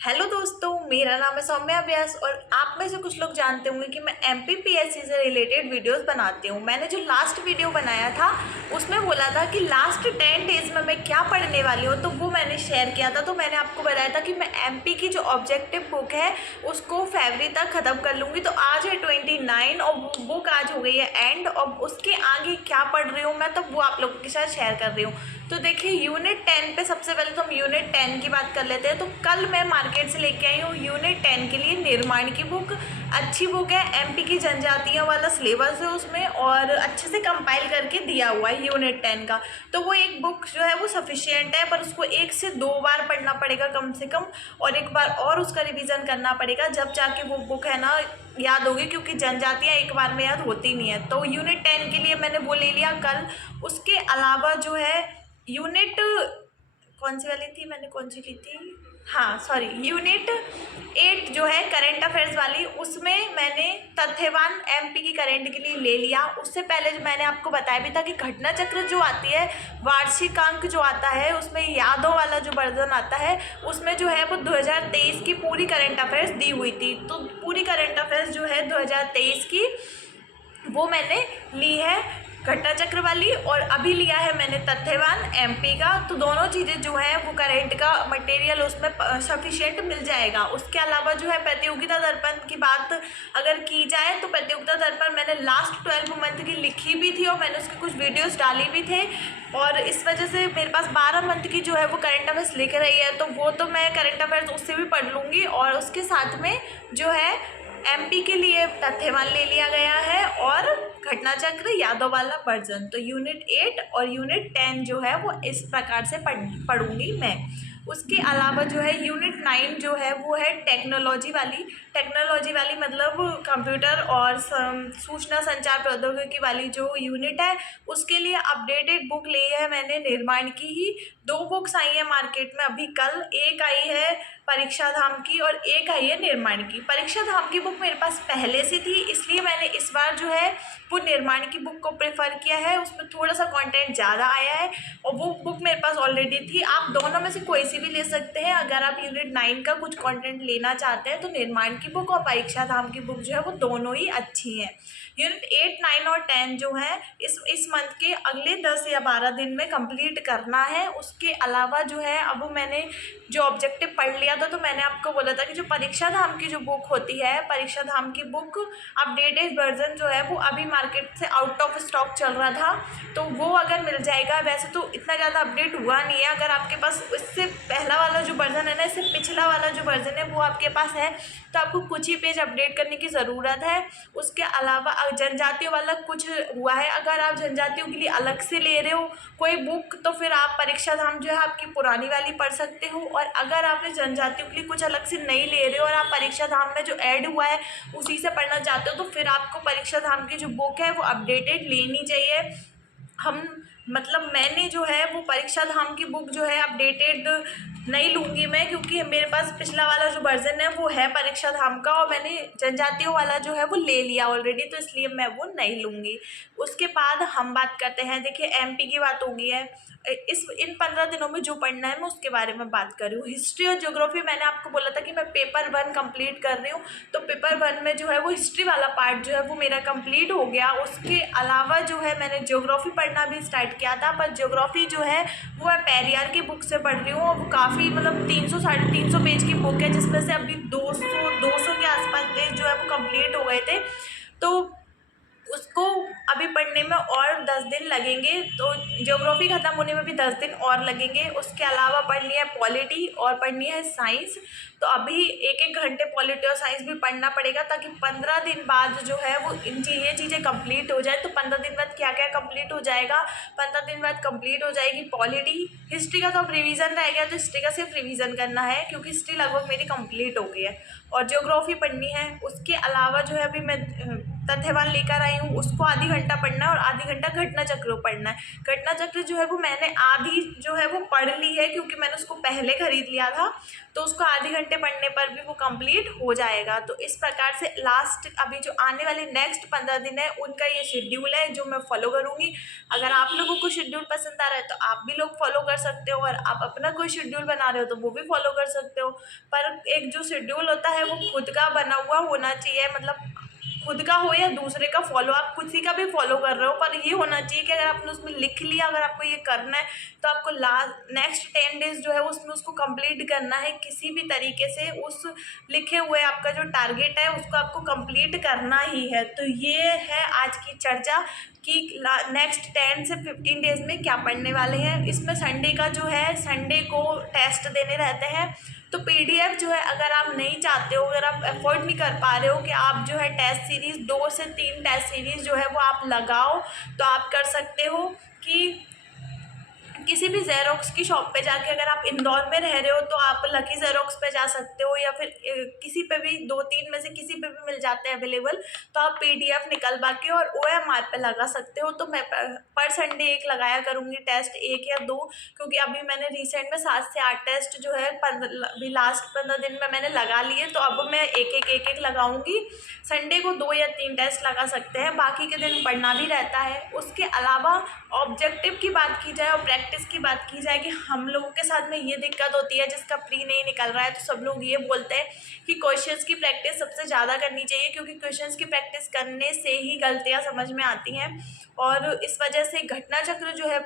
Hello दोस्तों, मेरा नाम है सौम्या व्यास और आप में से कुछ लोग जानते होंगे कि मैं एमपीपीएससी से रिलेटेड वीडियोस बनाती हूँ। मैंने जो लास्ट वीडियो बनाया था उसमें बोला था कि लास्ट 10 डेज में मैं क्या पढ़ने वाली हूँ, तो वो मैंने शेयर किया था। तो मैंने आपको बताया था कि मैं एमपी की जो ऑब्जेक्टिव बुक है उसको फरवरी तक ख़त्म कर लूँगी। तो आज है 29 और वो बुक आज हो गई है एंड। और उसके आगे क्या पढ़ रही हूँ मैं, तो वो आप लोगों के साथ शेयर कर रही हूँ। तो देखिए, यूनिट 10 पे सबसे पहले तो हम यूनिट 10 की बात कर लेते हैं। तो कल मैं मार्केट से लेके आई हूँ यूनिट 10 के लिए निर्माण की बुक। अच्छी बुक है, एमपी की जनजातियों वाला सिलेबस है उसमें और अच्छे से कंपाइल करके दिया हुआ है यूनिट 10 का। तो वो एक बुक जो है वो सफिशिएंट है, पर उसको 1 से 2 बार पढ़ना पड़ेगा कम से कम, और एक बार और उसका रिवीजन करना पड़ेगा, जब जाके वो बुक है ना याद होगी, क्योंकि जनजातियाँ एक बार में याद होती नहीं है। तो यूनिट 10 के लिए मैंने वो ले लिया कल। उसके अलावा जो है यूनिट कौन सी वाली थी, मैंने कौन सी ली थी, हाँ सॉरी, यूनिट 8 जो है करंट अफेयर्स वाली, उसमें मैंने तथ्यवान एमपी की करंट के लिए ले लिया। उससे पहले जो मैंने आपको बताया भी था कि घटना चक्र जो आती है, वार्षिकांक जो आता है, उसमें यादों वाला जो वर्जन आता है, उसमें जो है वो 2023 की पूरी करंट अफेयर्स दी हुई थी। तो पूरी करंट अफेयर्स जो है 2023 की वो मैंने ली है घटना चक्र वाली, और अभी लिया है मैंने तथ्यवान एमपी का। तो दोनों चीज़ें जो है वो करंट का मटेरियल उसमें सफिशिएंट मिल जाएगा। उसके अलावा जो है प्रतियोगिता दर्पण की बात अगर की जाए, तो प्रतियोगिता दर्पण मैंने लास्ट 12 मंथ की लिखी भी थी और मैंने उसके कुछ वीडियोस डाली भी थे, और इस वजह से मेरे पास 12 मंथ की जो है वो करंट अफेयर्स लिख रही है। तो वो तो मैं करंट अफेयर्स उससे भी पढ़ लूँगी, और उसके साथ में जो है एमपी के लिए तथ्यवान ले लिया गया है और घटना चक्र यादव वाला वर्जन। तो यूनिट 8 और यूनिट 10 जो है वो इस प्रकार से पढ़ूंगी मैं। उसके अलावा जो है यूनिट 9 जो है वो है टेक्नोलॉजी वाली। टेक्नोलॉजी वाली मतलब कंप्यूटर और सूचना संचार प्रौद्योगिकी वाली जो यूनिट है, उसके लिए अपडेटेड बुक ली है मैंने निर्माण की ही। 2 बुक्स आई है मार्केट में अभी कल, एक आई है परीक्षा धाम की और एक आई है निर्माण की। परीक्षा धाम की बुक मेरे पास पहले से थी, इसलिए मैंने इस बार जो है वो निर्माण की बुक को प्रेफर किया है। उसमें थोड़ा सा कंटेंट ज़्यादा आया है और वो बुक मेरे पास ऑलरेडी थी। आप दोनों में से कोई सी भी ले सकते हैं। अगर आप यूनिट 9 का कुछ कंटेंट लेना चाहते हैं तो निर्माण की बुक और परीक्षा धाम की बुक जो है वो दोनों ही अच्छी हैं। यूनिट 8, 9 और 10 जो है इस मंथ के अगले 10 या 12 दिन में कंप्लीट करना है। उसके अलावा जो है अब मैंने जो ऑब्जेक्टिव पढ़ लिया था, तो मैंने आपको बोला था कि जो परीक्षा धाम की जो बुक होती है, परीक्षा धाम की बुक अपडेटेड वर्जन जो है वो अभी मार्केट से आउट ऑफ स्टॉक चल रहा था, तो वो अगर मिल जाएगा। वैसे तो इतना ज़्यादा अपडेट हुआ नहीं है। अगर आपके पास इससे पहला वाला जो वर्जन है ना, इससे पिछला वाला जो वर्जन है वो आपके पास है, तो आपको कुछ ही पेज अपडेट करने की ज़रूरत है। उसके अलावा जनजातियों वाला कुछ हुआ है। अगर आप जनजातियों के लिए अलग से ले रहे हो कोई बुक, तो फिर आप परीक्षा धाम जो है आपकी पुरानी वाली पढ़ सकते हो। और अगर आपने जनजातियों के लिए कुछ अलग से नहीं ले रहे हो और आप परीक्षा धाम में जो ऐड हुआ है उसी से पढ़ना चाहते हो, तो फिर आपको परीक्षा धाम की जो बुक है वो अपडेटेड लेनी चाहिए। हम मतलब मैंने जो है वो परीक्षा धाम की बुक जो है अपडेटेड नहीं लूँगी मैं, क्योंकि मेरे पास पिछला वाला जो वर्जन है वो है परीक्षा धाम का और मैंने जनजातियों वाला जो है वो ले लिया ऑलरेडी, तो इसलिए मैं वो नहीं लूँगी। उसके बाद हम बात करते हैं, देखिए एमपी की बात हो गई है। इन 15 दिनों में जो पढ़ना है मैं उसके बारे में बात कर रही हूँ। हिस्ट्री और ज्योग्राफी मैंने आपको बोला था कि मैं पेपर 1 कंप्लीट कर रही हूँ, तो पेपर 1 में जो है वो हिस्ट्री वाला पार्ट जो है वो मेरा कंप्लीट हो गया। उसके अलावा जो है मैंने ज्योग्राफी पढ़ना भी स्टार्ट किया था, पर ज्योग्राफी जो है वो मैं पेरियार की बुक से पढ़ रही हूँ। वो काफ़ी मतलब 300 साढ़े 300 पेज की बुक है, जिसमें से अभी 200 के आसपास पेज जो है वो कंप्लीट हो गए थे। तो उसको अभी पढ़ने में और 10 दिन लगेंगे, तो ज्योग्राफी ख़त्म होने में भी 10 दिन और लगेंगे। उसके अलावा पढ़नी है पॉलिटी और पढ़नी है साइंस, तो अभी 1-1 घंटे पॉलिटी और साइंस भी पढ़ना पड़ेगा, ताकि 15 दिन बाद जो है वो ये चीज़ें कंप्लीट हो जाए। तो 15 दिन बाद क्या क्या कंप्लीट हो जाएगा, 15 दिन बाद कंप्लीट हो जाएगी पॉलिटी। हिस्ट्री का तो अब रिवीजन रह गया, तो हिस्ट्री का सिर्फ रिवीजन करना है, क्योंकि हिस्ट्री लगभग मेरी कंप्लीट हो गई है। और ज्योग्राफी पढ़नी है। उसके अलावा जो है अभी मैं तथ्यवान लेकर आई हूँ उसको आधी घंटा पढ़ना है और आधी घंटा घटना चक्र पढ़ना है। घटना चक्र जो है वो मैंने आधी जो है वो पढ़ ली है, क्योंकि मैंने उसको पहले खरीद लिया था, तो उसको आधे घंटे पढ़ने पर भी वो कंप्लीट हो जाएगा। तो इस प्रकार से लास्ट अभी जो आने वाले नेक्स्ट 15 दिन है उनका ये शेड्यूल है जो मैं फॉलो करूँगी। अगर आप लोगों को शेड्यूल पसंद आ रहा है तो आप भी लोग फॉलो कर सकते हो, और आप अपना कोई शेड्यूल बना रहे हो तो वो भी फॉलो कर सकते हो। पर एक जो शेड्यूल होता है वो खुद का बना हुआ होना चाहिए, मतलब खुद का हो या दूसरे का फॉलो, आप किसी का भी फॉलो कर रहे हो, पर ये होना चाहिए कि अगर आपने उसमें लिख लिया अगर आपको ये करना है तो आपको लास्ट नेक्स्ट 10 डेज जो है उसमें उसको कंप्लीट करना है। किसी भी तरीके से उस लिखे हुए आपका जो टारगेट है उसको आपको कंप्लीट करना ही है। तो ये है आज की चर्चा कि नेक्स्ट 10 से 15 डेज में क्या पढ़ने वाले हैं। इसमें संडे का जो है, संडे को टेस्ट देने रहते हैं, तो पीडीएफ जो है अगर आप नहीं चाहते हो, अगर आप अफोर्ड नहीं कर पा रहे हो कि आप जो है टेस्ट सीरीज़ 2 से 3 टेस्ट सीरीज़ जो है वो आप लगाओ, तो आप कर सकते हो कि किसी भी जेरोक्स की शॉप पे जाके, अगर आप इंदौर में रह रहे हो तो आप लकी जेरोक्स पे जा सकते हो, या फिर किसी पे भी 2-3 में से किसी पे भी मिल जाते हैं अवेलेबल, तो आप पीडीएफ निकलवा के और ओएमआर पे लगा सकते हो। तो मैं पर संडे एक लगाया करूँगी टेस्ट, 1 या 2, क्योंकि अभी मैंने रिसेंट में 7 से 8 टेस्ट जो है अभी लास्ट 15 दिन में मैंने लगा लिए, तो अब मैं एक एक लगाऊंगी। संडे को 2 या 3 टेस्ट लगा सकते हैं, बाकी के दिन पढ़ना भी रहता है। उसके अलावा ऑब्जेक्टिव की बात की जाए और प्रैक्टिस की बात की जाए कि हम लोगों के साथ में ये दिक्कत होती है, जिसका प्री नहीं निकल रहा है तो सब लोग ये बोलते हैं कि क्वेश्चंस की प्रैक्टिस सबसे ज़्यादा करनी चाहिए, क्योंकि क्वेश्चंस की प्रैक्टिस करने से ही गलतियां समझ में आती हैं। और इस वजह से घटना चक्र जो है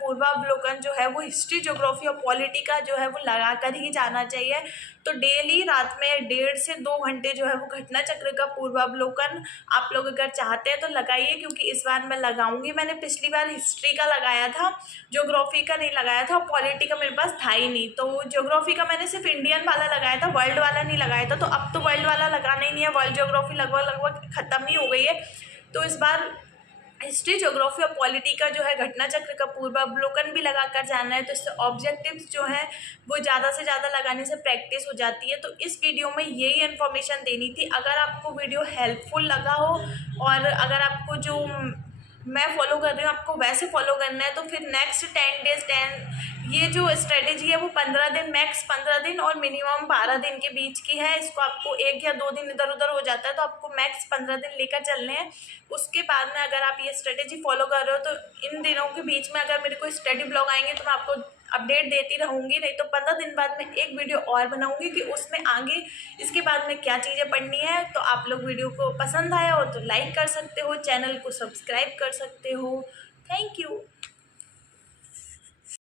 पूर्वावलोकन जो है वो हिस्ट्री, ज्योग्राफी और पॉलिटी का जो है वो लगा कर ही जाना चाहिए। तो डेली रात में 1.5 से 2 घंटे जो है वो घटना चक्र का पूर्वावलोकन आप लोग अगर चाहते हैं तो लगाइए, क्योंकि इस बार मैं लगाऊंगी। मैंने पिछली बार हिस्ट्री का लगाया था, ज्योग्राफी का नहीं लगाया था, और पॉलिटी का मेरे पास था ही नहीं। तो ज्योग्राफी का मैंने सिर्फ इंडियन वाला लगाया था, वर्ल्ड वाला नहीं लगाया था। तो अब तो वर्ल्ड वाला लगाना ही नहीं है, वर्ल्ड ज्योग्राफी लगभग ख़त्म ही हो गई है। तो इस बार हिस्ट्री, ज्योग्राफी और पॉलिटी का जो है घटना चक्र का पूर्वावलोकन भी लगा कर जाना है। तो इससे ऑब्जेक्टिव्स जो है वो ज़्यादा से ज़्यादा लगाने से प्रैक्टिस हो जाती है। तो इस वीडियो में यही इन्फॉर्मेशन देनी थी। अगर आपको वीडियो हेल्पफुल लगा हो और अगर आपको जो मैं फॉलो कर रही हूँ आपको वैसे फॉलो करना है, तो फिर नेक्स्ट 10 डेज 10 ये जो स्ट्रेटेजी है वो 15 दिन, मैक्स 15 दिन और मिनिमम 12 दिन के बीच की है। इसको आपको 1 या 2 दिन इधर उधर हो जाता है, तो आपको मैक्स 15 दिन लेकर चलने हैं। उसके बाद में अगर आप ये स्ट्रेटेजी फॉलो कर रहे हो तो इन दिनों के बीच में अगर मेरे कोई स्टडी ब्लॉग आएंगे तो मैं आपको अपडेट देती रहूँगी। नहीं तो 15 दिन बाद में एक वीडियो और बनाऊँगी कि उसमें आगे इसके बाद में क्या चीज़ें पढ़नी है। तो आप लोग वीडियो को पसंद आया हो तो लाइक कर सकते हो, चैनल को सब्सक्राइब कर सकते हो। Thank you.